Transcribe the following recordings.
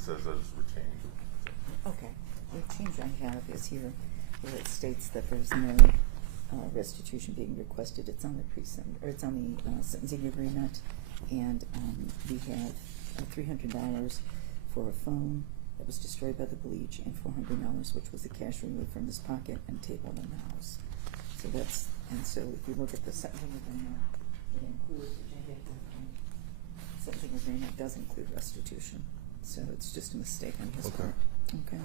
it says that it's retained. Okay. The change I have is here where it states that there's no restitution being requested. It's on the it's on the sentencing agreement, and we have $300 for a phone that was destroyed by the bleach, and $400, which was the cash removed from his pocket and table in the house. So that's, and so if you look at the sentencing agreement, it includes, which I get the sentencing agreement does include restitution. So it's just a mistake on his part. Okay.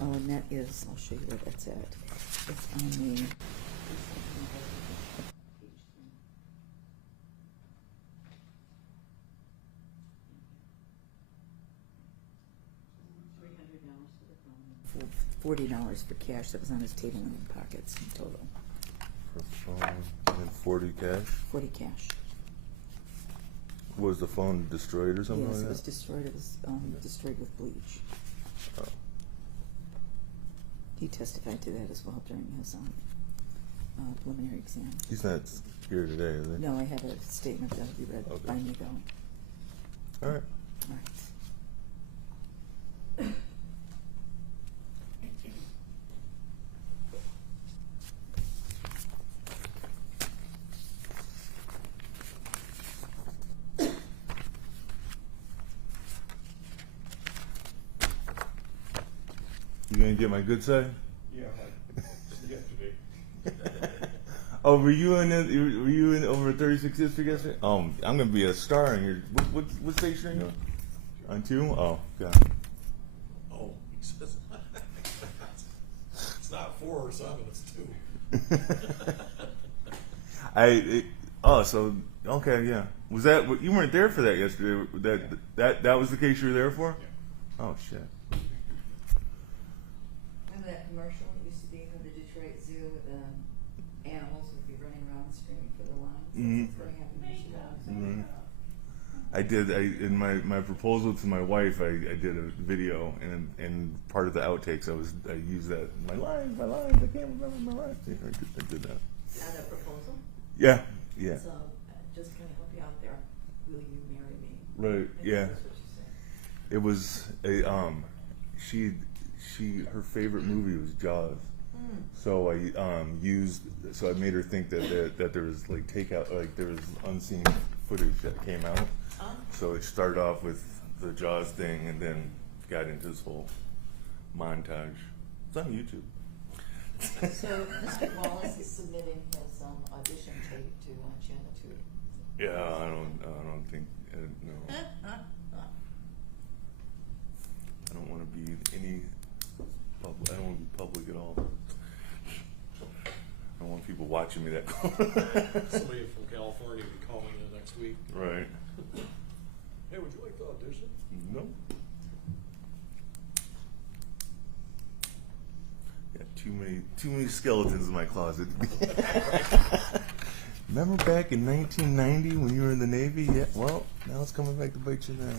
And that is, I'll show you where that's at. It's on the $40 for cash that was on his table and in pockets in total. For phone and 40 cash? 40 cash. Was the phone destroyed or something like that? Yes, it was destroyed. It was destroyed with bleach. Oh. He testified to that as well during his preliminary exam. He's not here today, is he? No, I have a statement that will be read by me though. All right. All right. You gonna get my good side? Yeah, like yesterday. Oh, were you in over 36 District yesterday? I'm gonna be a star in your. What station are you on? On 2? Oh, God. Oh, it's not 4 or 7, it's 2. So okay, yeah. Was that you weren't there for that yesterday? That was the case you were there for? Yeah. Oh shit. Remember that commercial that used to be from the Detroit Zoo with the animals would be running around screaming for the lines? Mhm. That's very happy Mhm. I did. In my proposal to my wife, I did a video, and part of the outtakes, I used that my lines. I can't remember my lines. I did that. That proposal? Yeah. So, just kind of help you out there. Will you marry me? Right. Yeah. That's what you said. It was a her favorite movie was Jaws. So I made her think that there was like there was unseen footage that came out. So it started off with the Jaws thing and then got into this whole montage. It's on YouTube. So Mr. Wallace is submitting his audition tape to Channel 2. Yeah, I don't think no. I don't want to be any. I don't want to be public at all. I don't want people watching me that close. Somebody from California will be calling in next week. Right. Hey, would you like to audition? No. Got too many skeletons in my closet. Remember back in 1990 when you were in the Navy? Yeah. Well, now it's coming back to bite you now.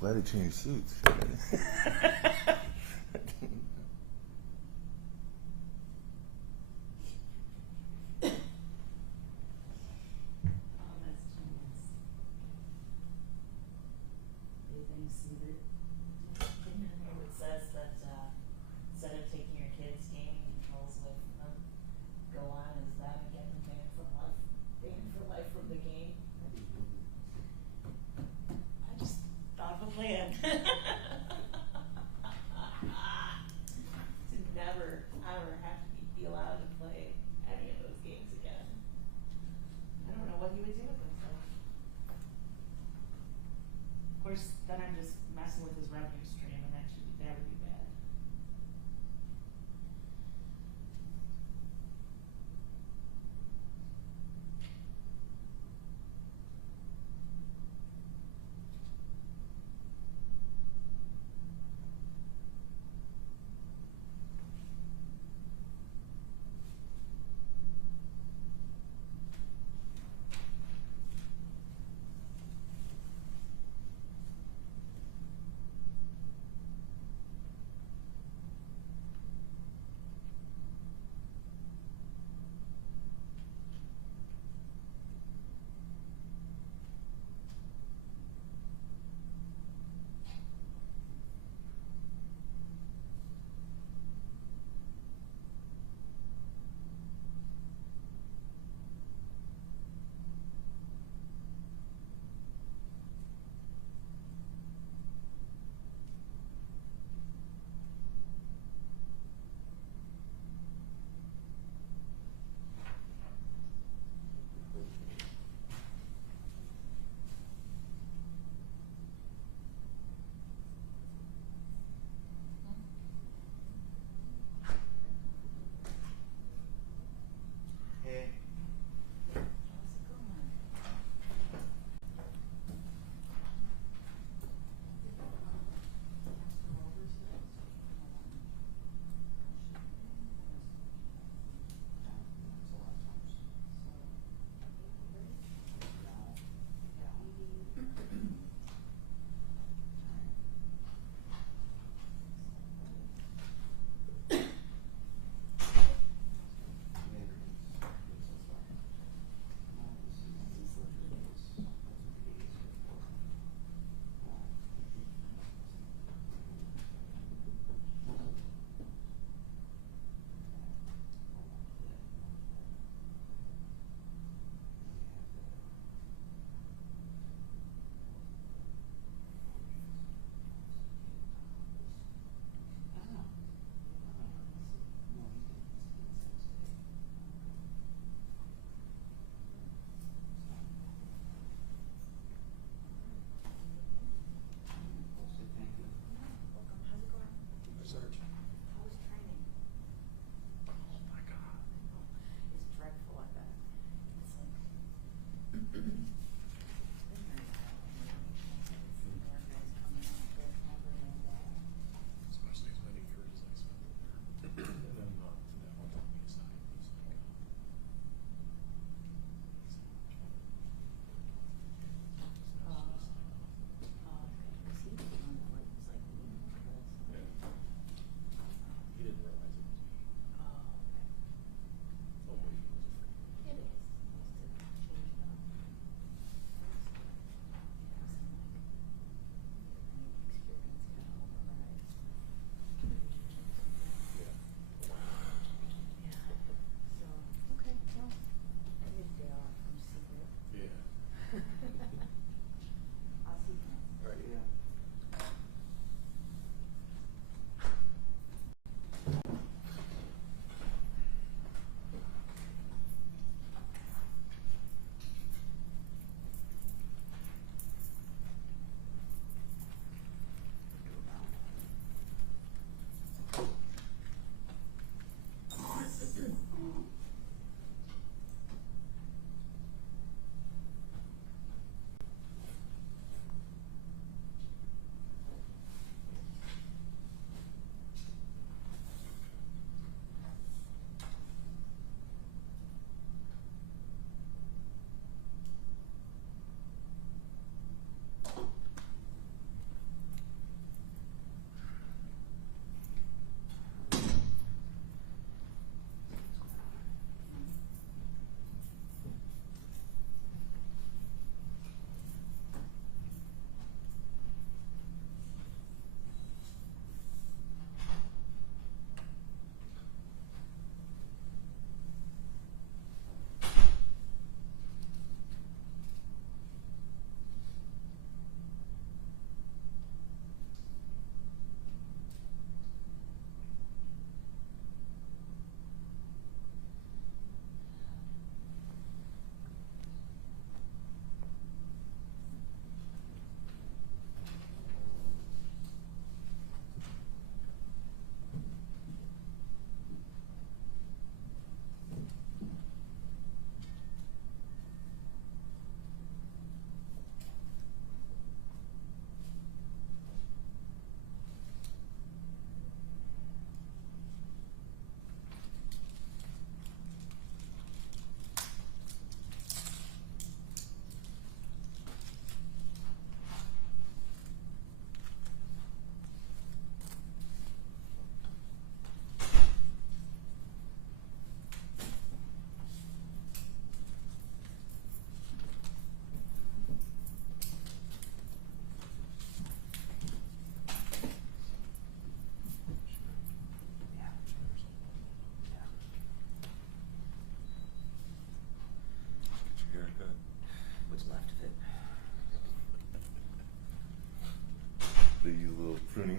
Glad they changed suits. It says that instead of taking your kids gaming controls away from them, go on as that and get them banned for life from the game. I just thought of a plan.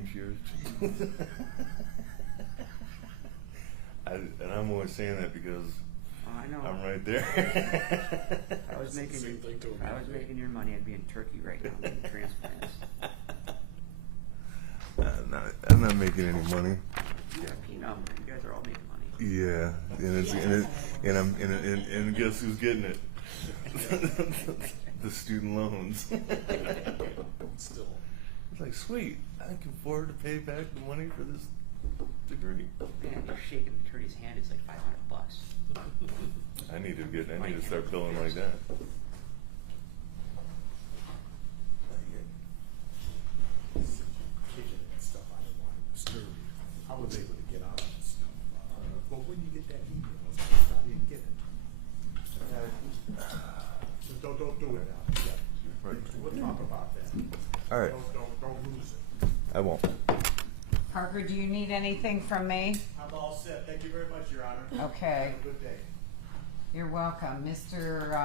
name yours? And I'm always saying that because I know. I'm right there. If I was making Same thing to if I was making your money, I'd be in Turkey right now getting transplants. I'm not making any money. Yeah, you guys are all making money. Yeah, and guess who's getting it? The student loans. Still. It's like, sweet, I can afford to pay back the money for this degree. Man, you're shaking the attorney's hand. It's like $500. I need to start billing like that. Kicking and stuff, I didn't want to disturb you. I was able to get out of the stuff. But when you get that email, I didn't get it. So don't do it now. Yeah. Right. We'll talk about that. All right, Don't lose it. I won't. Parker, do you need anything from me? I'm all set. Thank you very much, Your Honor. Okay, Have a good day. you're welcome. Mr.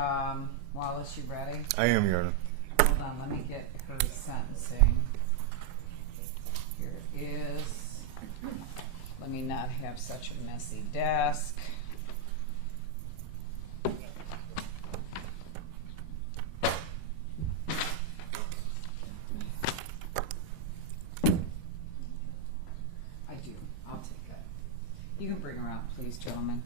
Wallace, you ready? I am, Your Honor. Hold on, let me get her sentencing. Here it is. Let me not have such a messy desk. I do. I'll take it. You can bring her out, please, gentlemen.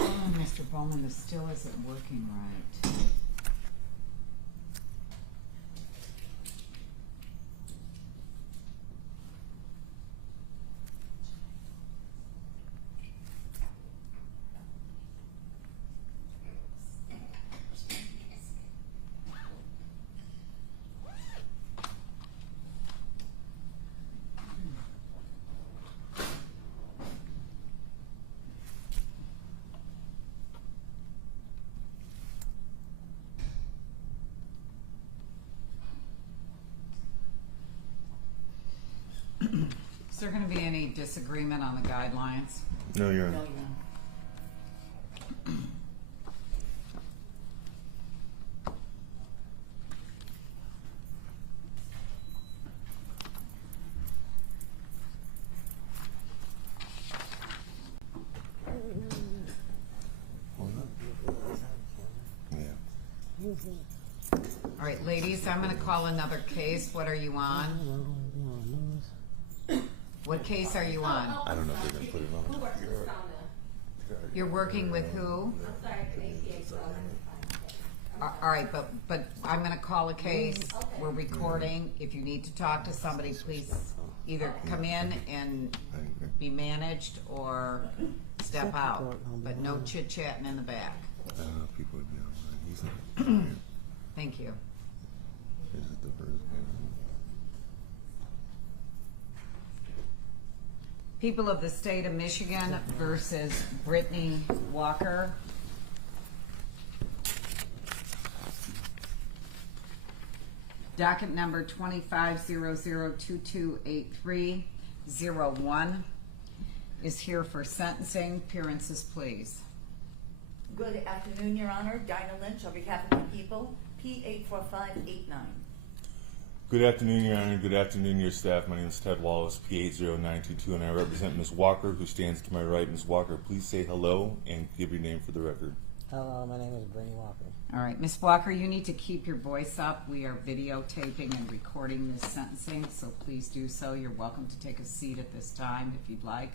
Oh, Mr. Bowman, this still isn't working right. Is there going to be any disagreement on the guidelines? No, Your Honor. No, Yeah. All right, ladies, I'm going to call another case. What are you on? What case are you on? I don't know if they're going to put it on. Who works with Sauna? You're working with who? I'm sorry, the ACA program. All right, but I'm going to call a case. We're recording. If you need to talk to somebody, please either come in and be managed or step out. But no chit-chatting in the back. I don't know if people would be online. He's not. Thank you. This is the first one. People of the State of Michigan versus Brittany Walker. Docket number 2500228301 is here for sentencing. Appearances, please. Good afternoon, Your Honor. Dinah Lynch on behalf of the people, P84589. Good afternoon, Your Honor. Good afternoon, your staff. My name is Ted Wallace, P80922, and I represent Ms. Walker, who stands to my right. Ms. Walker, please say hello and give your name for the record. Hello, my name is Brittany Walker. All right, Ms. Walker, you need to keep your voice up. We are videotaping and recording this sentencing, so please do so. You're welcome to take a seat at this time if you'd like.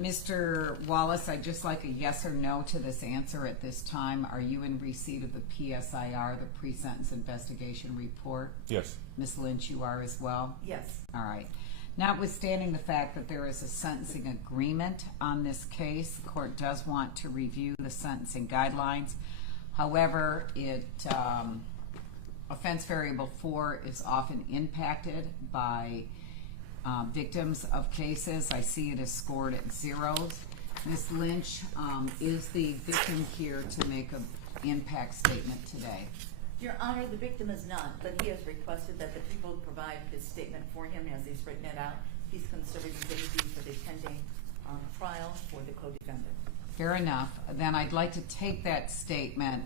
Mr. Wallace, I'd just like a yes or no to this answer at this time. Are you in receipt of the PSIR, the pre-sentence investigation report? Yes. Ms. Lynch, you are as well? Yes. All right. Notwithstanding the fact that there is a sentencing agreement on this case, the court does want to review the sentencing guidelines. However, offense variable 4 is often impacted by victims of cases. I see it is scored at zeros. Ms. Lynch is the victim here to make an impact statement today. Your Honor, the victim is not, but he has requested that the people provide his statement for him as he's written it out. He's considered guilty for the pending trial for the co-defendant. Fair enough. Then I'd like to take that statement,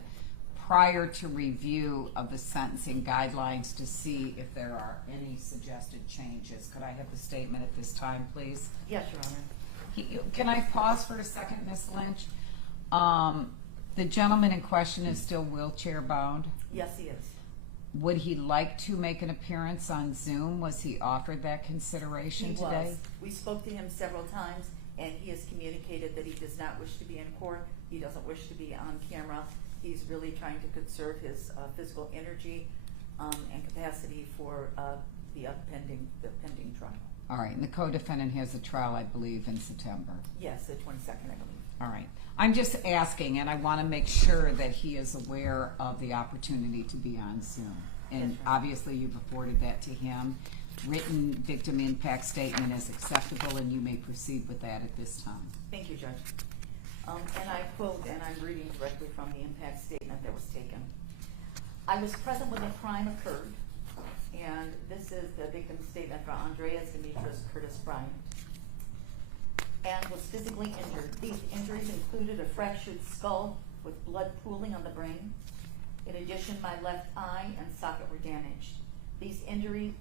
prior to review of the sentencing guidelines to see if there are any suggested changes. Could I have the statement at this time, please? Yes, Your Honor. Can I pause for a second, Ms. Lynch? The gentleman in question is still wheelchair bound. Yes, he is. Would he like to make an appearance on Zoom? Was he offered that consideration He today? was. We spoke to him several times, and he has communicated that he does not wish to be in court. He doesn't wish to be on camera. He's really trying to conserve his physical energy and capacity for the pending trial. All right, and the co-defendant has a trial, I believe, in September. Yes, the 22nd, I believe. All right. I'm just asking, and I want to make sure that he is aware of the opportunity to be on Zoom. And Yes, obviously, you've afforded that to him. Written victim impact statement is acceptable, and you may proceed with that at this time. Thank you, Judge. And I quote, and I'm reading directly from the impact statement that was taken. I was present when the crime occurred, and this is the victim statement for Andreas Demetrius Curtis Bryant, and was physically injured. These injuries included a fractured skull with blood pooling on the brain. In addition, my left eye and socket were damaged. These injuries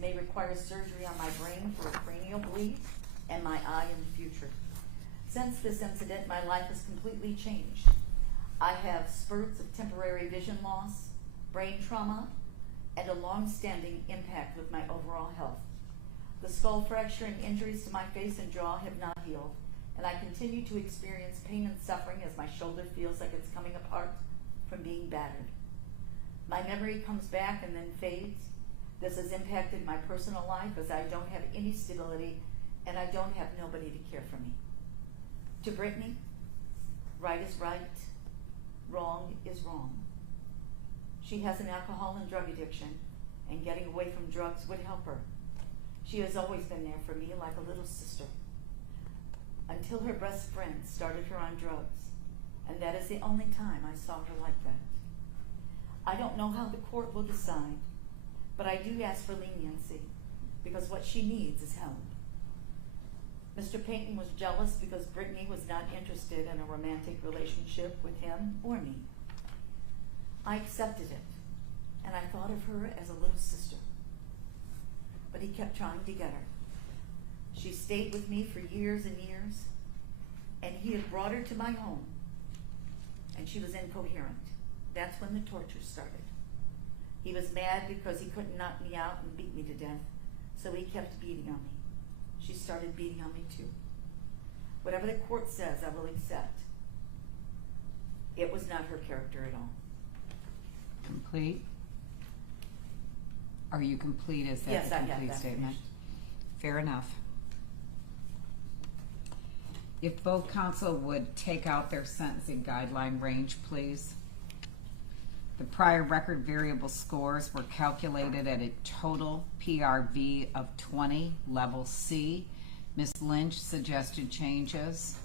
may require surgery on my brain for a cranial bleed and my eye in the future. Since this incident, my life has completely changed. I have spurts of temporary vision loss, brain trauma, and a long-standing impact with my overall health. The skull fracture and injuries to my face and jaw have not healed, and I continue to experience pain and suffering as my shoulder feels like it's coming apart from being battered. My memory comes back and then fades. This has impacted my personal life as I don't have any stability and I don't have nobody to care for me. To Brittany, right is right, wrong is wrong. She has an alcohol and drug addiction, and getting away from drugs would help her. She has always been there for me like a little sister, until her best friend started her on drugs, and that is the only time I saw her like that. I don't know how the court will decide, but I do ask for leniency, because what she needs is help. Mr. Payton was jealous because Brittany was not interested in a romantic relationship with him or me. I accepted it, and I thought of her as a little sister. But he kept trying to get her. She stayed with me for years and years, and he had brought her to my home, and she was incoherent. That's when the torture started. He was mad because he couldn't knock me out and beat me to death, so he kept beating on me. She started beating on me too. Whatever the court says, I will accept. It was not her character at all. Complete? Are you complete? Is that Yes, the I have complete that statement? finished. Fair enough. If both counsel would take out their sentencing guideline range, please. The prior record variable scores were calculated at a total PRV of 20, level C. Ms. Lynch suggested changes.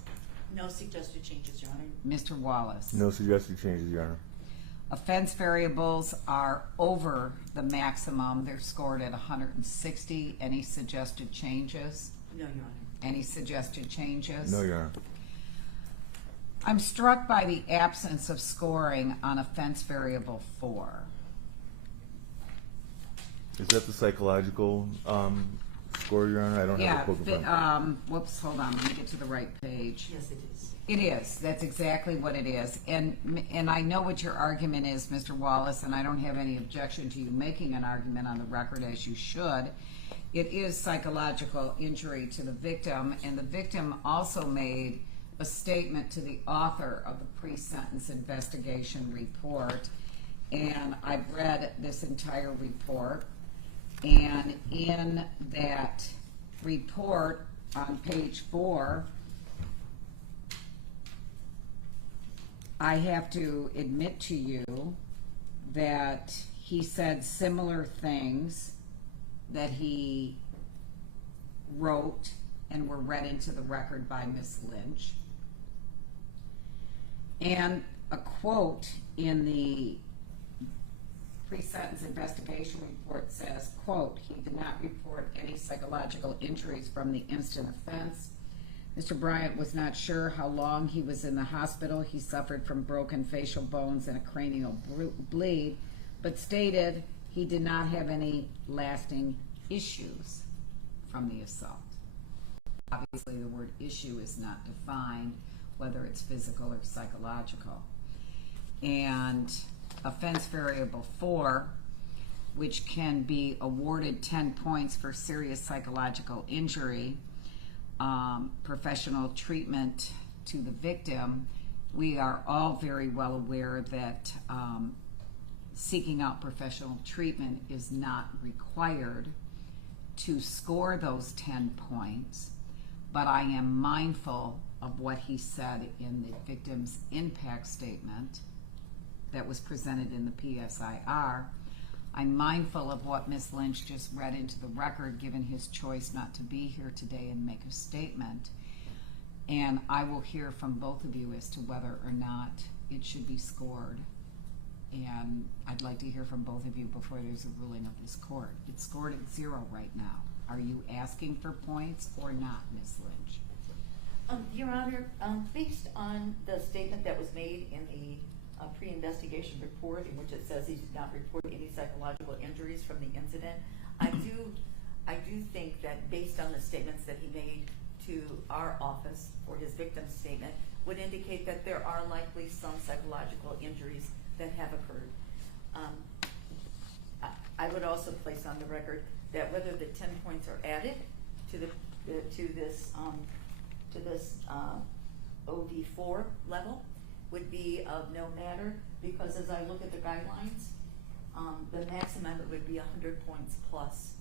No suggested changes, Your Honor. Mr. Wallace. No suggested changes, Your Honor. Offense variables are over the maximum. They're scored at 160. Any suggested changes? No, Your Honor. Any suggested changes? No, Your Honor. I'm struck by the absence of scoring on offense variable 4. Is that the psychological score, Your Honor? I don't have a book in front of me. Whoops, hold on, let me get to the right page. Yes, it is. It is, that's exactly what it is. And I know what your argument is, Mr. Wallace, and I don't have any objection to you making an argument on the record, as you should. It is psychological injury to the victim, and the victim also made a statement to the author of the pre-sentence investigation report, and I've read this entire report, and in that report on page 4, I have to admit to you that he said similar things that he wrote and were read into the record by Ms. Lynch. And a quote in the pre-sentence investigation report says, quote, he did not report any psychological injuries from the instant offense. Mr. Bryant was not sure how long he was in the hospital. He suffered from broken facial bones and a cranial bleed, but stated he did not have any lasting issues from the assault. Obviously, the word issue is not defined, whether it's physical or psychological. And offense variable 4, which can be awarded 10 points for serious psychological injury, professional treatment to the victim. We are all very well aware that seeking out professional treatment is not required to score those 10 points, but I am mindful of what he said in the victim's impact statement that was presented in the PSIR. I'm mindful of what Ms. Lynch just read into the record, given his choice not to be here today and make a statement. And I will hear from both of you as to whether or not it should be scored. And I'd like to hear from both of you before there's a ruling of this court. It's scored at 0 right now. Are you asking for points or not, Ms. Lynch? Your Honor, based on the statement that was made in the pre-investigation report, in which it says he did not report any psychological injuries from the incident, I do think that based on the statements that he made to our office for his victim's statement would indicate that there are likely some psychological injuries that have occurred. I would also place on the record that whether the 10 points are added to this OV4 level would be of no matter, because as I look at the guidelines, the maximum it would be 100 points plus.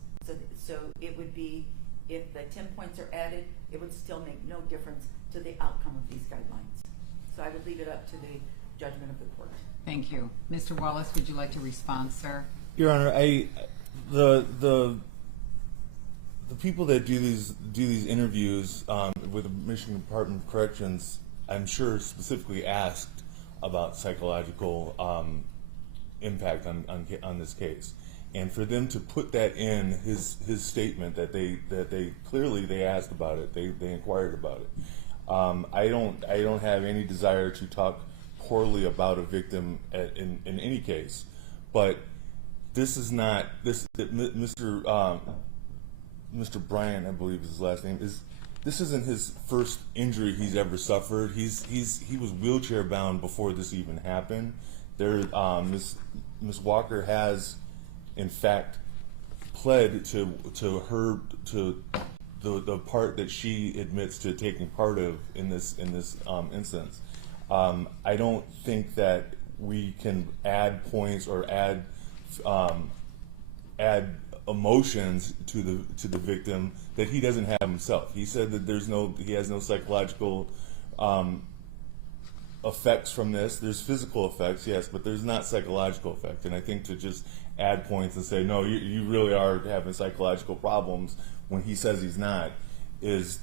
So it would be, if the 10 points are added, it would still make no difference to the outcome of these guidelines. So I would leave it up to the judgment of the court. Thank you. Mr. Wallace, would you like to respond, sir? Your Honor, the people that do these interviews with the Michigan Department of Corrections, I'm sure specifically asked about psychological impact on this case, and for them to put that in his statement that they clearly asked about it, they inquired about it. I don't have any desire to talk poorly about a victim in any case, but this is not Mr. Bryant, I believe is his last name, this isn't his first injury he's ever suffered. He was wheelchair bound before this even happened. Ms. Walker has, in fact, pled to the part that she admits to taking part of in this instance. I don't think that we can add points or add emotions to the victim that he doesn't have himself. He said that he has no psychological effects from this. There's physical effects, yes, but there's not psychological effect. And I think to just add points and say, no, you really are having psychological problems when he says he's not, is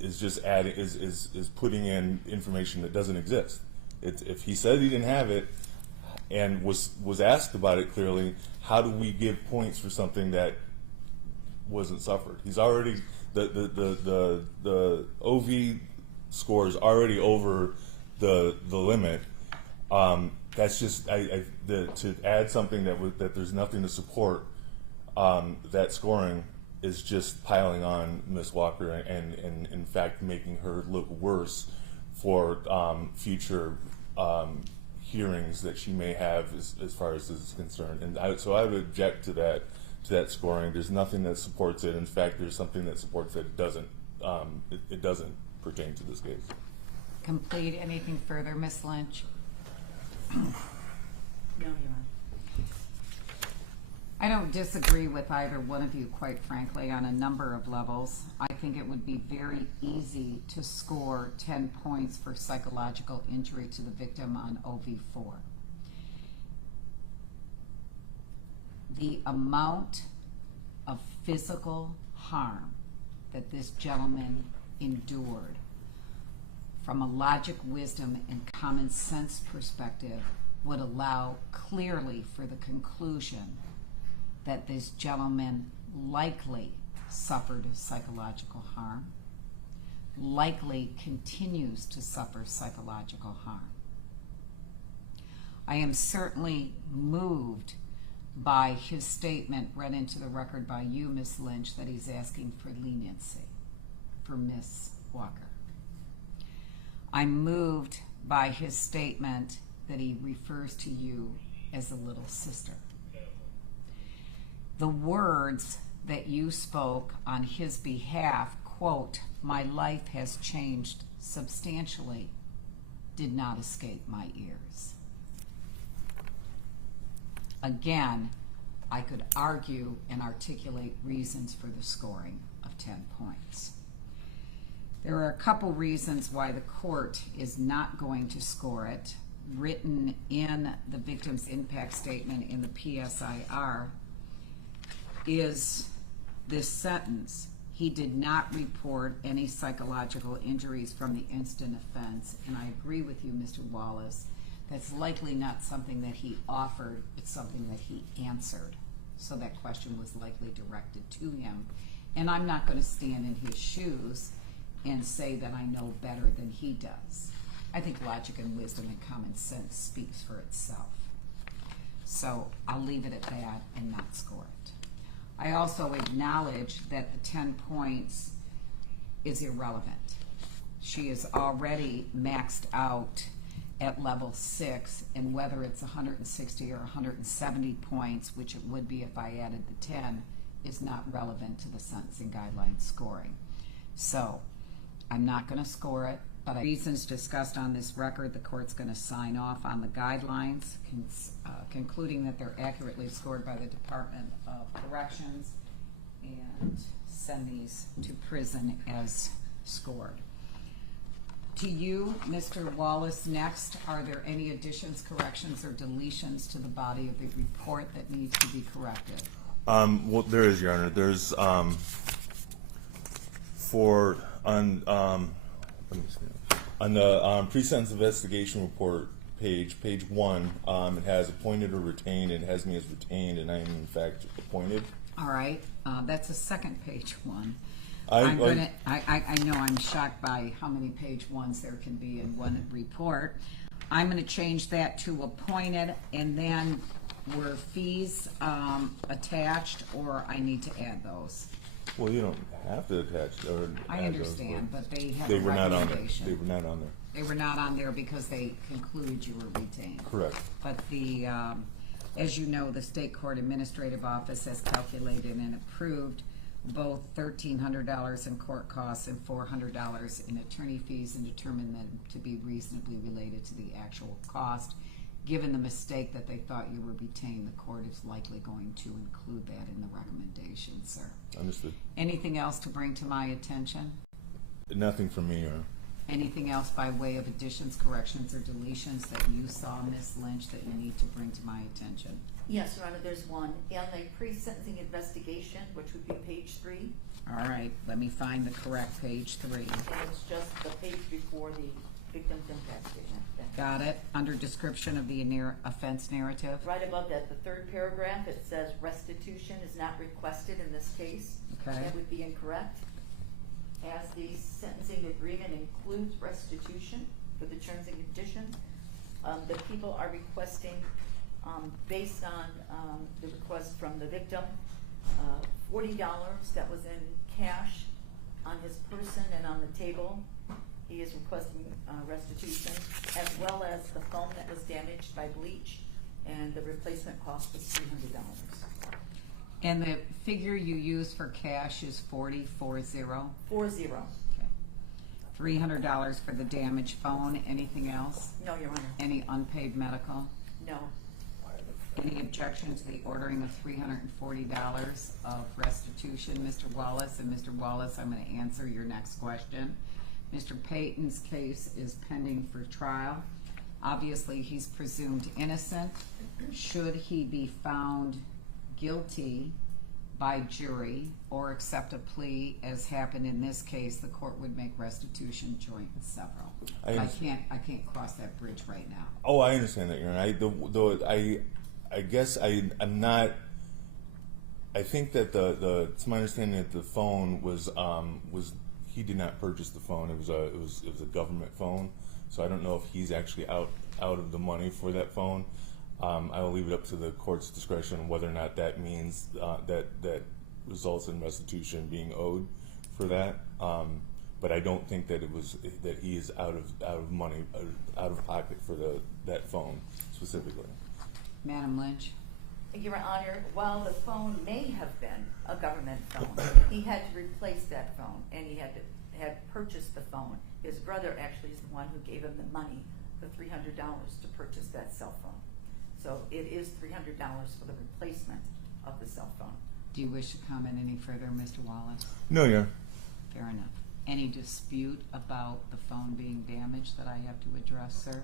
just adding, is putting in information that doesn't exist. If he said he didn't have it and was asked about it clearly, how do we give points for something that wasn't suffered? He's already, the OV score is already over the limit. That's just to add something that there's nothing to support that scoring is just piling on Ms. Walker and in fact making her look worse for future hearings that she may have as far as this is concerned. And so I would object to that scoring. There's nothing that supports it. In fact, there's something that supports that it doesn't pertain to this case. Complete. Anything further, Ms. Lynch? No, Your Honor. I don't disagree with either one of you, quite frankly, on a number of levels. I think it would be very easy to score 10 points for psychological injury to the victim on OV4. The amount of physical harm that this gentleman endured, from a logic, wisdom, and common sense perspective, would allow clearly for the conclusion that this gentleman likely suffered psychological harm. likely continues to suffer psychological harm. I am certainly moved by his statement read into the record by you, Ms. Lynch, that he's asking for leniency for Ms. Walker. I'm moved by his statement that he refers to you as a little sister. The words that you spoke on his behalf, quote, "My life has changed substantially," did not escape my ears. Again, I could argue and articulate reasons for the scoring of 10 points. There are a couple reasons why the court is not going to score it. Written in the victim's impact statement in the PSIR is this sentence: he did not report any psychological injuries from the instant offense. And I agree with you, Mr. Wallace, that's likely not something that he offered, it's something that he answered. So that question was likely directed to him. And I'm not going to stand in his shoes and say that I know better than he does. I think logic and wisdom and common sense speaks for itself. So I'll leave it at that and not score it. I also acknowledge that the 10 points is irrelevant. She is already maxed out at level 6, and whether it's 160 or 170 points, which it would be if I added the 10, is not relevant to the sentencing guidelines scoring. So I'm not going to score it, but reasons discussed on this record, the court's going to sign off on the guidelines, concluding that they're accurately scored by the Department of Corrections, and send these to prison as scored. To you, Mr. Wallace, next, are there any additions, corrections, or deletions to the body of the report that needs to be corrected? Well, there is, Your Honor. There's on the pre-sentence investigation report page 1, it has appointed or retained. It has me as retained, and I am in fact appointed. All right, that's a second page one. I know I'm shocked by how many page ones there can be in one report. I'm going to change that to appointed, and then were fees attached, or I need to add those? Well, you don't have to attach or I add understand, those, but they have they a were not on there. recommendation. They were not on there. They were not on there because they concluded you were retained. Correct. But the, as you know, the State Court Administrative Office has calculated and approved both $1,300 in court costs and $400 in attorney fees, and determined them to be reasonably related to the actual cost. Given the mistake that they thought you were retained, the court is likely going to include that in the recommendation, sir. Understood. Anything else to bring to my attention? Nothing from me, Your Honor. Anything else by way of additions, corrections, or deletions that you saw, Ms. Lynch, that you need to bring to my attention? Yes, Your Honor, there's one. In the pre-sentencing investigation, which would be page 3. All right, let me find the correct page 3. And it's just the page before the victim's impact statement. Got it. Under description of the offense narrative. Right above that, the third paragraph, it says restitution is not requested in this case. Okay. That would be incorrect, as the sentencing agreement includes restitution for the terms and conditions. The people are requesting, based on the request from the victim, $40 that was in cash on his person and on the table. He is requesting restitution, as well as the phone that was damaged by bleach, and the replacement cost was $300. And the figure you use for cash is 40? 40. Okay. $300 for the damaged phone. Anything else? No, Your Honor. Any unpaid medical? No. Any objection to the ordering of $340 of restitution, Mr. Wallace? And Mr. Wallace, I'm going to answer your next question. Mr. Payton's case is pending for trial. Obviously, he's presumed innocent. Should he be found guilty by jury or accept a plea, as happened in this case, the court would make restitution joint and several. I can't cross that bridge right now. Oh, I understand that, Your Honor. I guess I'm not. I think that it's my understanding that the phone was he did not purchase the phone. It was a government phone, so I don't know if he's actually out of the money for that phone. I will leave it up to the court's discretion whether or not that means that results in restitution being owed for that. But I don't think that that he is out of money, out of pocket for that phone specifically. Madam Lynch? Your Honor, while the phone may have been a government phone, he had to replace that phone, and he had purchased the phone. His brother actually is the one who gave him the money, the $300 to purchase that cell phone. So it is $300 for the replacement of the cell phone. Do you wish to comment any further, Mr. Wallace? No, yeah. Fair enough. Any dispute about the phone being damaged that I have to address, sir?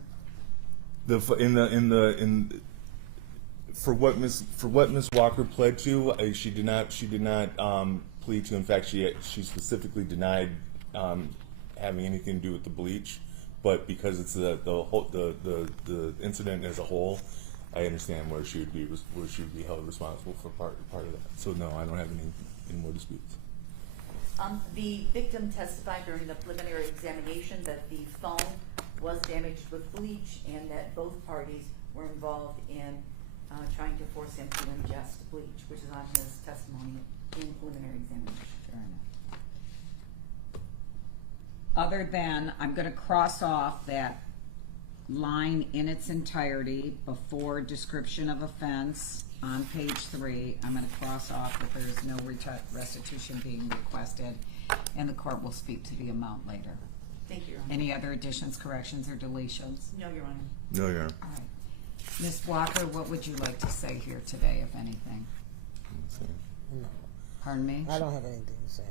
For what Miss Walker pled to, she did not plead to. In fact, she specifically denied having anything to do with the bleach. But because it's the incident as a whole, I understand where she would be held responsible for part of that. So no, I don't have any more disputes. The victim testified during the preliminary examination that the phone was damaged with bleach, and that both parties were involved in trying to force him to ingest bleach, which is on his testimony in preliminary examination. Fair enough. Other than, I'm going to cross off that line in its entirety before description of offense on page 3. I'm going to cross off that there is no restitution being requested, and the court will speak to the amount later. Thank you, Your Honor. Any other additions, corrections, or deletions? No, Your Honor. No, Your Honor. All right. Ms. Walker, what would you like to say here today, if anything? No, Pardon me? I don't have anything to say.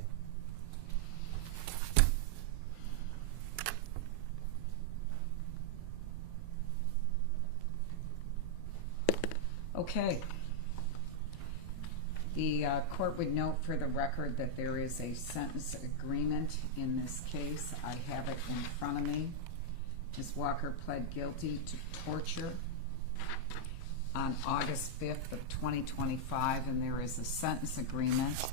Okay. The court would note for the record that there is a sentence agreement in this case. I have it in front of me. Ms. Walker pled guilty to torture on August 5th of 2025, and there is a sentence agreement.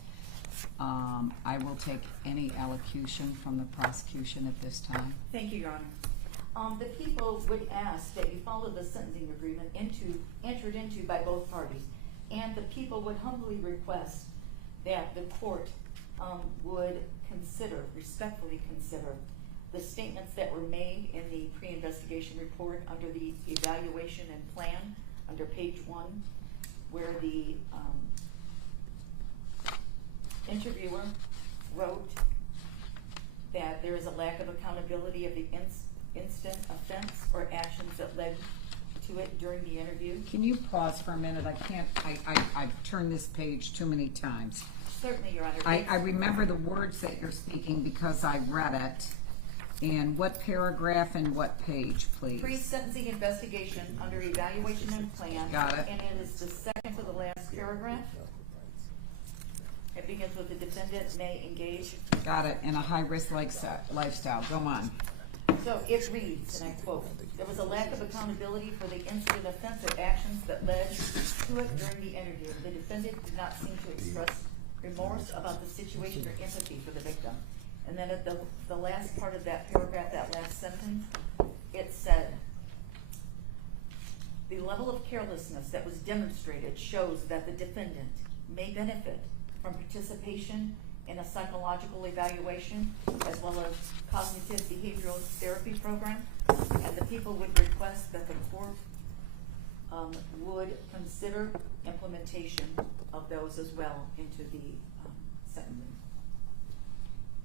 I will take any allocution from the prosecution at this time. Thank you, Your Honor. The people would ask that you follow the sentencing agreement entered into by both parties, and the people would humbly request that the court would respectfully consider the statements that were made in the pre-investigation report under the evaluation and plan under page 1, where the interviewer wrote that there is a lack of accountability of the instant offense or actions that led to it during the interview. Can you pause for a minute? I've turned this page too many times. Certainly, Your Honor. I remember the words that you're speaking because I read it. And what paragraph and what page, please? Pre-sentencing investigation under evaluation and plan. Got it. And it is the second to the last paragraph. It begins with the defendant may engage. Got it. In a high-risk lifestyle. Go on. So it reads, and I quote, "There was a lack of accountability for the incident offense or actions that led to it during the interview. The defendant did not seem to express remorse about the situation or empathy for the victim." And then at the last part of that paragraph, that last sentence, it said, "The level of carelessness that was demonstrated shows that the defendant may benefit from participation in a psychological evaluation as well as cognitive behavioral therapy program, and the people would request that the court would consider implementation of those as well into the sentencing."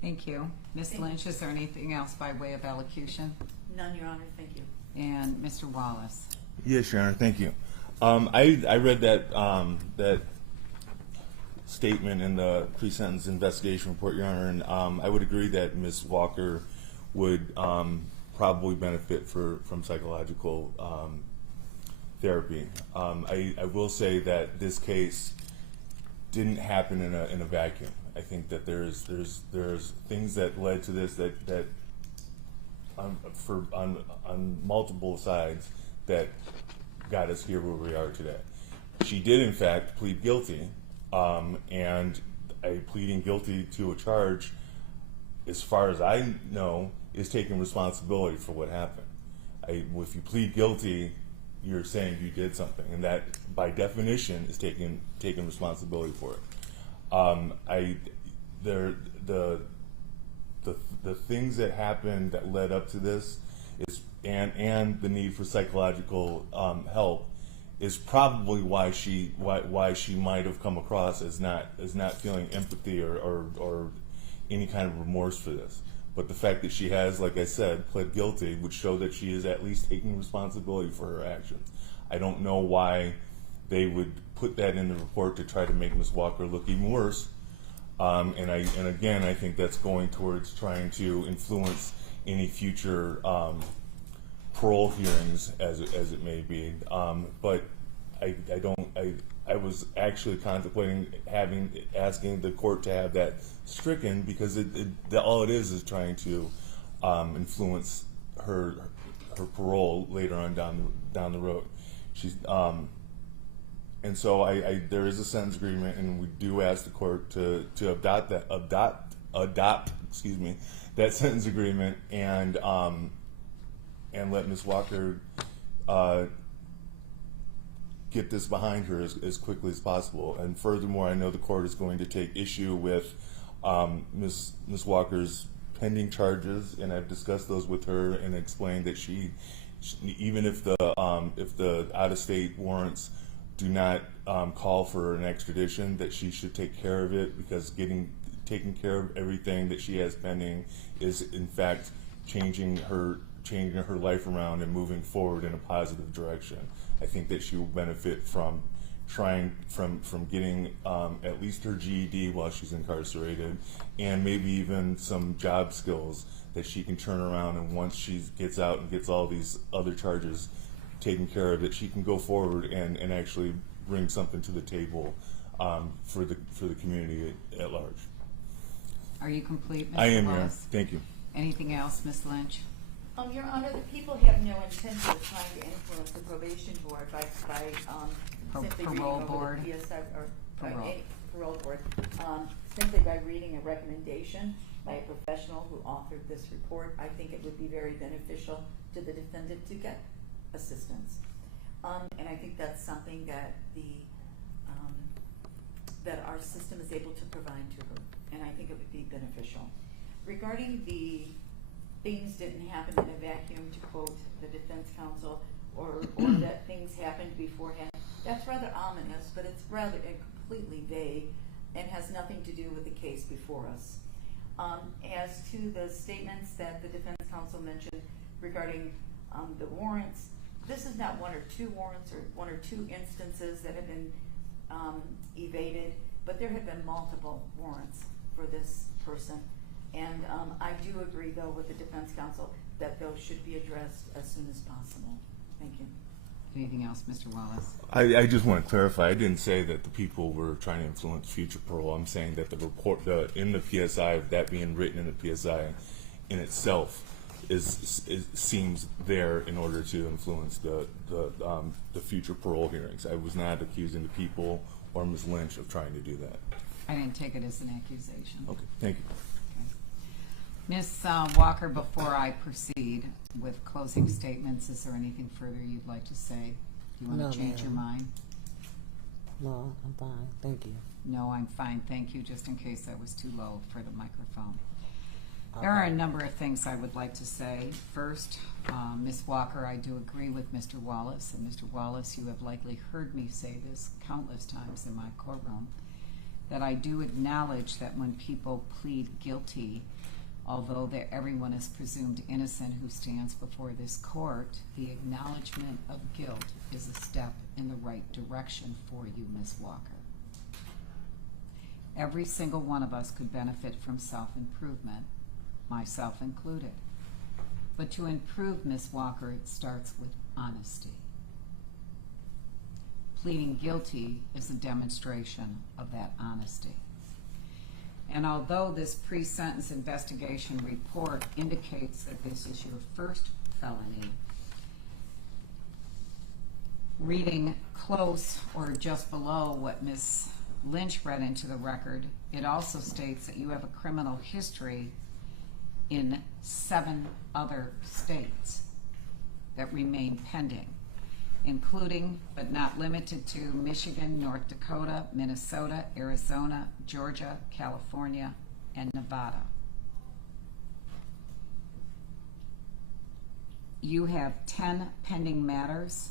Thank you. Ms. Lynch, is there anything else by way of elocution? None, Your Honor. Thank you. And Mr. Wallace? Yes, Your Honor. Thank you. I read that statement in the pre-sentence investigation report, Your Honor, and I would agree that Ms. Walker would probably benefit from psychological therapy. I will say that this case didn't happen in a vacuum. I think that there's things that led to this that on multiple sides that got us here where we are today. She did in fact plead guilty, and a pleading guilty to a charge as far as I know, is taking responsibility for what happened. If you plead guilty, you're saying you did something, and that, by definition, is taking responsibility for it. The things that happened that led up to this is, and the need for psychological help, is probably why she might have come across as not feeling empathy or any kind of remorse for this. But the fact that she has, like I said, pled guilty would show that she is at least taking responsibility for her actions. I don't know why they would put that in the report to try to make Ms. Walker look even worse. And again, I think that's going towards trying to influence any future parole hearings, as it may be. But I was actually contemplating asking the court to have that stricken, because all it is trying to influence her parole later on down the road. And so there is a sentence agreement, and we do ask the court to adopt that sentence agreement, and let Ms. Walker get this behind her as quickly as possible. And furthermore, I know the court is going to take issue with Ms. Walker's pending charges, and I've discussed those with her and explained that she even if the out-of-state warrants do not call for an extradition, that she should take care of it, because taking care of everything that she has pending is in fact changing her life around and moving forward in a positive direction. I think that she will benefit from getting at least her GED while she's incarcerated, and maybe even some job skills that she can turn around, and once she gets out and gets all these other charges taken care of, that she can go forward and actually bring something to the table for the community at large. Are you complete, Mr. I am, Wallace? yeah. Thank you. Anything else, Ms. Lynch? Your Honor, the people have no intention of trying to influence the probation board by simply reading Parole over board? the PSI, or Parole. parole board, simply by reading a recommendation by a professional who authored this report. I think it would be very beneficial to the defendant to get assistance, and I think that's something that that our system is able to provide to her, and I think it would be beneficial. Regarding the things didn't happen in a vacuum, to quote the defense counsel, or that things happened beforehand, that's rather ominous, but it's rather completely vague and has nothing to do with the case before us. As to the statements that the defense counsel mentioned regarding the warrants, this is not one or two warrants or one or two instances that have been evaded, but there have been multiple warrants for this person. And I do agree, though, with the defense counsel that those should be addressed as soon as possible. Thank you. Anything else, Mr. Wallace? I just want to clarify. I didn't say that the people were trying to influence future parole. I'm saying that the report, in the PSI, that being written in the PSI in itself, seems there in order to influence the future parole hearings. I was not accusing the people or Ms. Lynch of trying to do that. I didn't take it as an accusation. Okay, thank you. Ms. Walker, before I proceed with closing statements, is there anything further you'd like to say? Do you want to change your mind? No, I'm fine. Thank you. No, I'm fine. Thank you, just in case I was too low for the microphone. There are a number of things I would like to say. First, Ms. Walker, I do agree with Mr. Wallace. And Mr. Wallace, you have likely heard me say this countless times in my courtroom, that I do acknowledge that when people plead guilty, although everyone is presumed innocent who stands before this court, the acknowledgement of guilt is a step in the right direction for you, Ms. Walker. Every single one of us could benefit from self-improvement, myself included. But to improve, Ms. Walker, it starts with honesty. Pleading guilty is a demonstration of that honesty. And although this pre-sentence investigation report indicates that this is your first felony, reading close or just below what Ms. Lynch read into the record, it also states that you have a criminal history in 7 other states that remain pending, including but not limited to Michigan, North Dakota, Minnesota, Arizona, Georgia, California, and Nevada. You have 10 pending matters.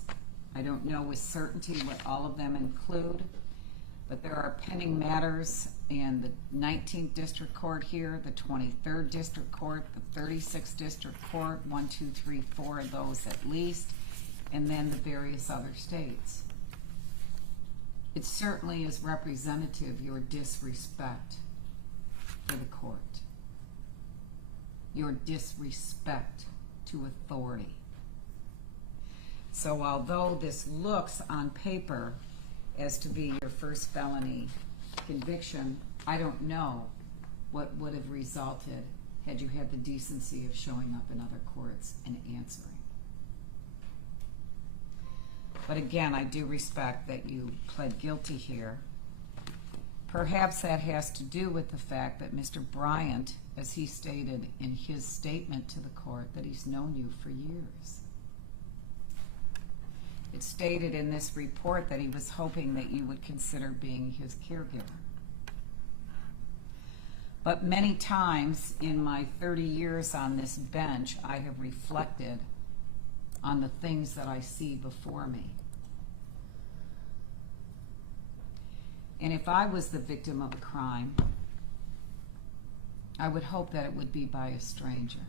I don't know with certainty what all of them include, but there are pending matters in the 19th District Court here, the 23rd District Court, the 36th District Court, 1, 2, 3, 4 of those at least, and then the various other states. It certainly is representative, your disrespect for the court, your disrespect to authority. So although this looks on paper as to be your first felony conviction, I don't know what would have resulted had you had the decency of showing up in other courts and answering. But again, I do respect that you pled guilty here. Perhaps that has to do with the fact that Mr. Bryant, as he stated in his statement to the court, that he's known you for years. It stated in this report that he was hoping that you would consider being his caregiver. But many times in my 30 years on this bench, I have reflected on the things that I see before me. And if I was the victim of a crime, I would hope that it would be by a stranger.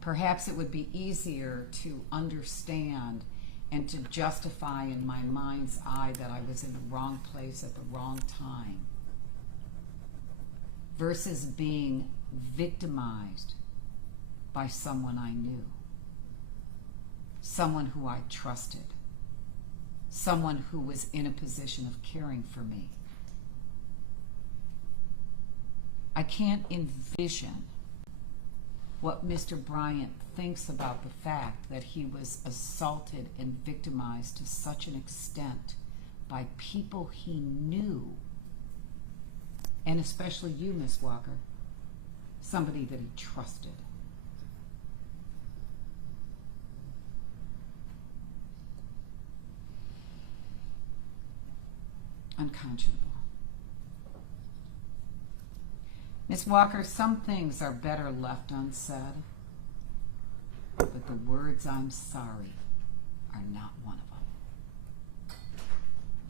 Perhaps it would be easier to understand and to justify in my mind's eye that I was in the wrong place at the wrong time, versus being victimized by someone I knew, someone who I trusted, someone who was in a position of caring for me. I can't envision what Mr. Bryant thinks about the fact that he was assaulted and victimized to such an extent by people he knew, and especially you, Miss Walker, somebody that he trusted. Unconscionable. Miss Walker, some things are better left unsaid, but the words "I'm sorry" are not one of them.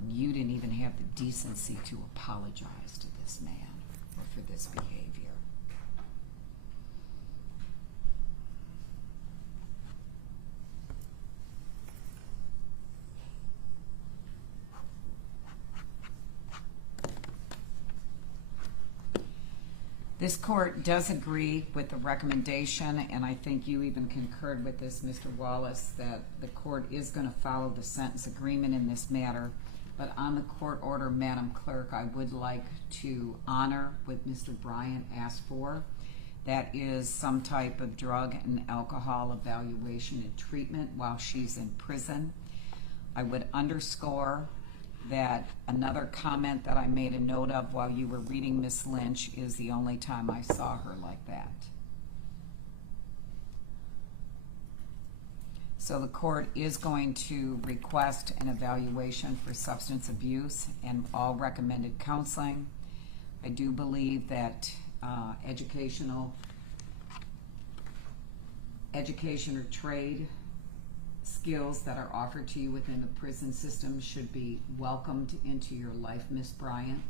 And you didn't even have the decency to apologize to this man or for this behavior. This court does agree with the recommendation, and I think you even concurred with this, Mr. Wallace, that the court is going to follow the sentence agreement in this matter. But on the court order, Madam Clerk, I would like to honor what Mr. Bryant asked for. That is some type of drug and alcohol evaluation and treatment while she's in prison. I would underscore that another comment that I made a note of while you were reading Miss Lynch is the only time I saw her like that. So the court is going to request an evaluation for substance abuse and all recommended counseling. I do believe that education or trade skills that are offered to you within the prison system should be welcomed into your life, Miss Bryant.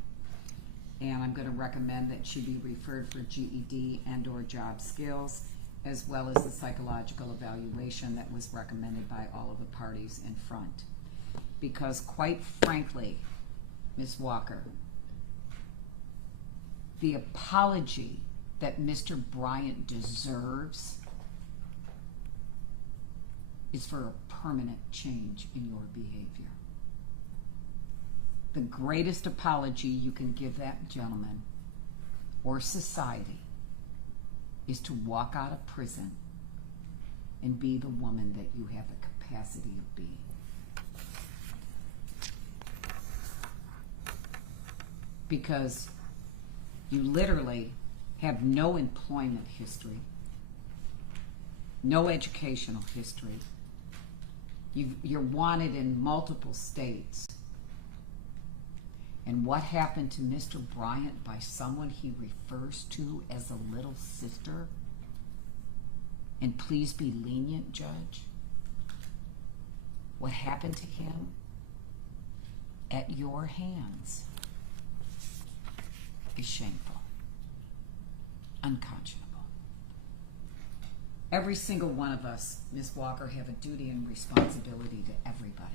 And I'm going to recommend that she be referred for GED and or job skills, as well as the psychological evaluation that was recommended by all of the parties in front. Because quite frankly, Ms. Walker, the apology that Mr. Bryant deserves is for a permanent change in your behavior. The greatest apology you can give that gentleman or society is to walk out of prison and be the woman that you have the capacity of being. Because You literally have no employment history, no educational history. You're wanted in multiple states. And what happened to Mr. Bryant by someone he refers to as a little sister? And please be lenient, Judge. What happened to him at your hands is shameful, unconscionable. Every single one of us, Ms. Walker, have a duty and responsibility to everybody.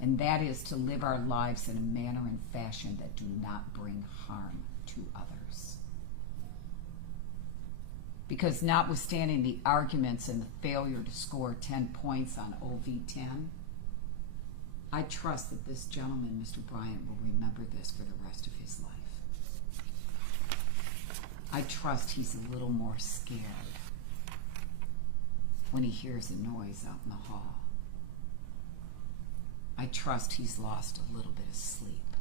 And that is to live our lives in a manner and fashion that do not bring harm to others. Because notwithstanding the arguments and the failure to score 10 points on OV10, I trust that this gentleman, Mr. Bryant, will remember this for the rest of his life. I trust he's a little more scared when he hears a noise out in the hall. I trust he's lost a little bit of sleep.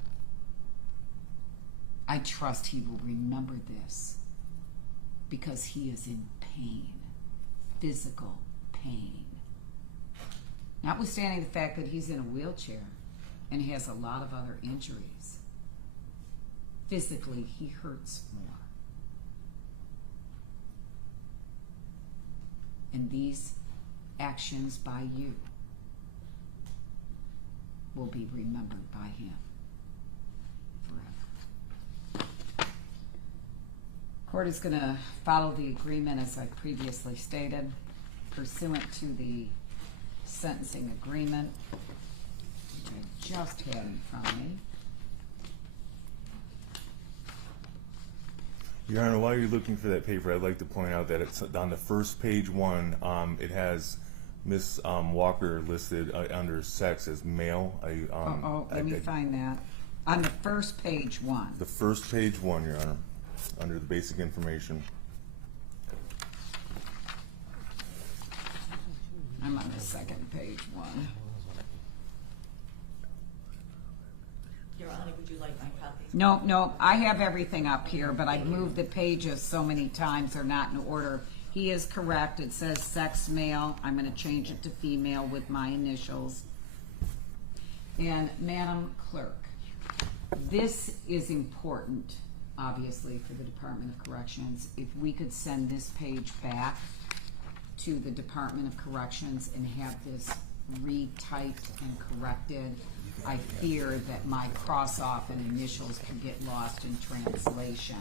I trust he will remember this because he is in pain, physical pain. Notwithstanding the fact that he's in a wheelchair and has a lot of other injuries, physically he hurts more. And these actions by you will be remembered by him forever. Court is going to follow the agreement as I previously stated, pursuant to the sentencing agreement, which I just had in front of me. Your Honor, while you're looking for that paper, I'd like to point out that it's on the first page one. It has Miss Walker listed under sex as male. Let me find that. On the first page one. The first page one, Your Honor, under the basic information. I'm on the second page one. Your Honor, would you like my copy? No, I have everything up here, but I've moved the pages so many times they're not in order. He is correct. It says sex male. I'm going to change it to female with my initials. And Madam Clerk, this is important, obviously, for the Department of Corrections. If we could send this page back to the Department of Corrections and have this retyped and corrected, I fear that my cross-off and initials could get lost in translation,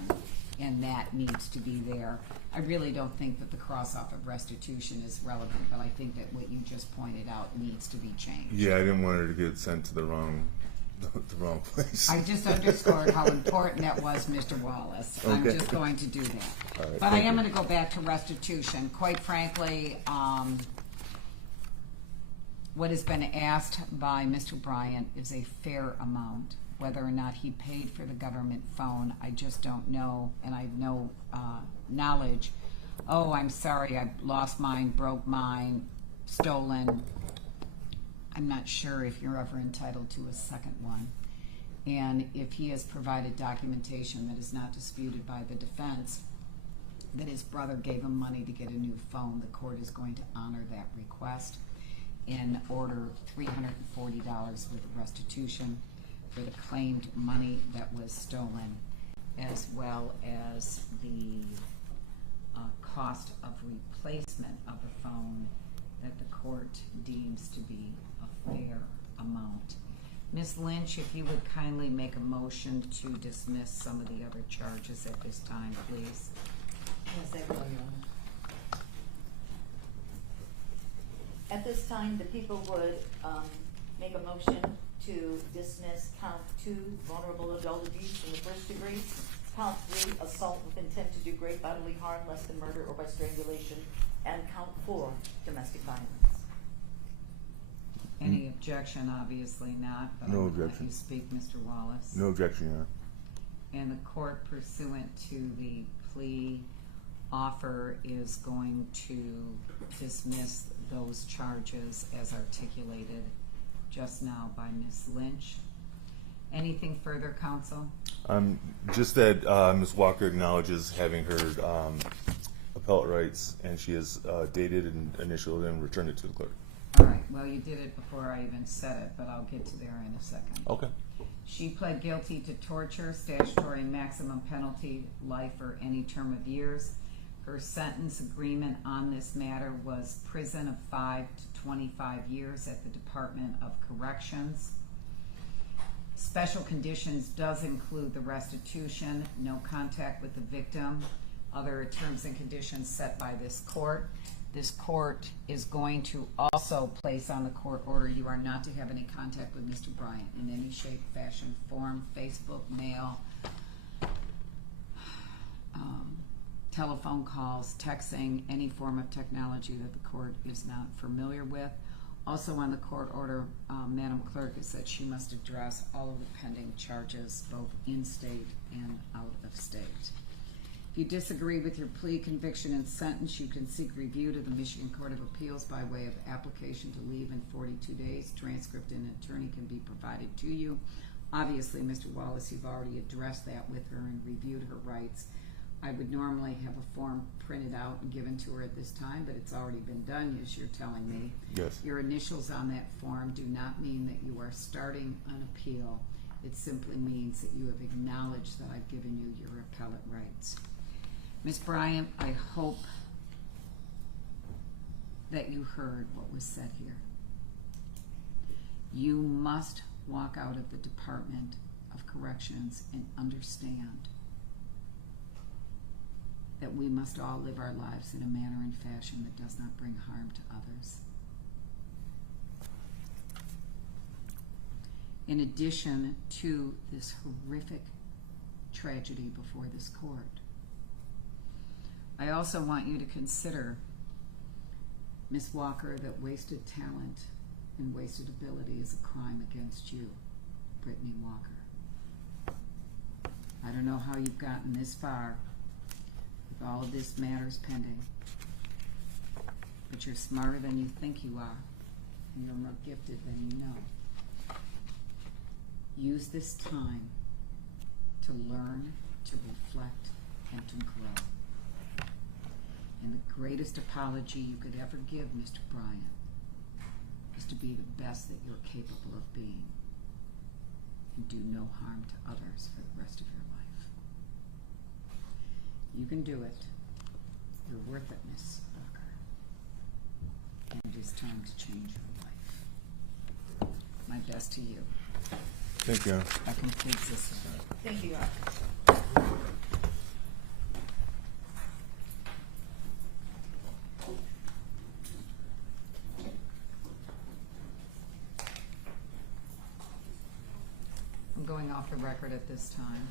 and that needs to be there. I really don't think that the cross-off of restitution is relevant, but I think that what you just pointed out needs to be changed. Yeah, I didn't want her to get sent to the wrong place. I just underscored how important that was, Mr. Wallace. Okay. I'm just going to do that. All right, But I thank am you. going to go back to restitution. Quite frankly, what has been asked by Mr. Bryant is a fair amount. Whether or not he paid for the government phone, I just don't know, and I have no knowledge. Oh, I'm sorry, I lost mine, broke mine, stolen. I'm not sure if you're ever entitled to a second one. And if he has provided documentation that is not disputed by the defense, that his brother gave him money to get a new phone, the court is going to honor that request and order $340 worth of restitution for the claimed money that was stolen, as well as the cost of replacement of the phone that the court deems to be a fair amount. Ms. Lynch, if you would kindly make a motion to dismiss some of the other charges at this time, please. Yes, I will, Your Honor. At this time, the people would make a motion to dismiss count 2, vulnerable adult abuse in the first degree, count 3, assault with intent to do great bodily harm less than murder or by strangulation, and count 4, domestic violence. Any objection? Obviously not. But No I'm gonna let objection. you speak, Mr. Wallace. No objection, Your Honor. And the court, pursuant to the plea offer, is going to dismiss those charges as articulated just now by Ms. Lynch. Anything further, counsel? Just that Ms. Walker acknowledges having her appellate rights, and she has dated and initialed and returned it to the clerk. All right, well, you did it before I even said it, but I'll get to there in a second. Okay. She pled guilty to torture, statutory maximum penalty, life or any term of years. Her sentence agreement on this matter was prison of 5 to 25 years at the Department of Corrections. Special conditions does include the restitution, no contact with the victim, other terms and conditions set by this court. This court is going to also place on the court order you are not to have any contact with Mr. Bryant in any shape, fashion, form, Facebook, mail, telephone calls, texting, any form of technology that the court is not familiar with. Also on the court order, Madam Clerk, is that she must address all of the pending charges, both in-state and out of state. If you disagree with your plea, conviction, and sentence, you can seek review to the Michigan Court of Appeals by way of application to leave in 42 days. Transcript and attorney can be provided to you. Obviously, Mr. Wallace, you've already addressed that with her and reviewed her rights. I would normally have a form printed out and given to her at this time, but it's already been done, as you're telling me. Yes. Your initials on that form do not mean that you are starting an appeal. It simply means that you have acknowledged that I've given you your appellate rights. Ms. Bryant, I hope that you heard what was said here. You must walk out of the Department of Corrections and understand that we must all live our lives in a manner and fashion that does not bring harm to others. In addition to this horrific tragedy before this court, I also want you to consider, Ms. Walker, that wasted talent and wasted ability is a crime against you, Brittany Walker. I don't know how you've gotten this far with all of this matters pending, but you're smarter than you think you are, and you're more gifted than you know. Use this time to learn, to reflect, and to grow. And the greatest apology you could ever give Mr. Bryant is to be the best that you're capable of being and do no harm to others for the rest of your life. You can do it. You're worth it, Miss Walker. And it is time to change your life. My best to you. Thank you, Anna. That completes this debate. Thank you, Your Honor. I'm going off the record at this time.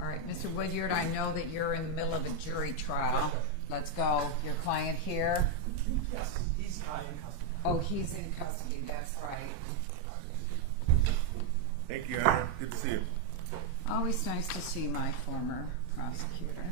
All right, Mr. Woodyard, I know that you're in the middle of a jury trial. Let's go. Your client here? Yes, he's in custody. Oh, he's in custody, that's right. Thank you, Anna. Good to see you. Always nice to see my former prosecutor.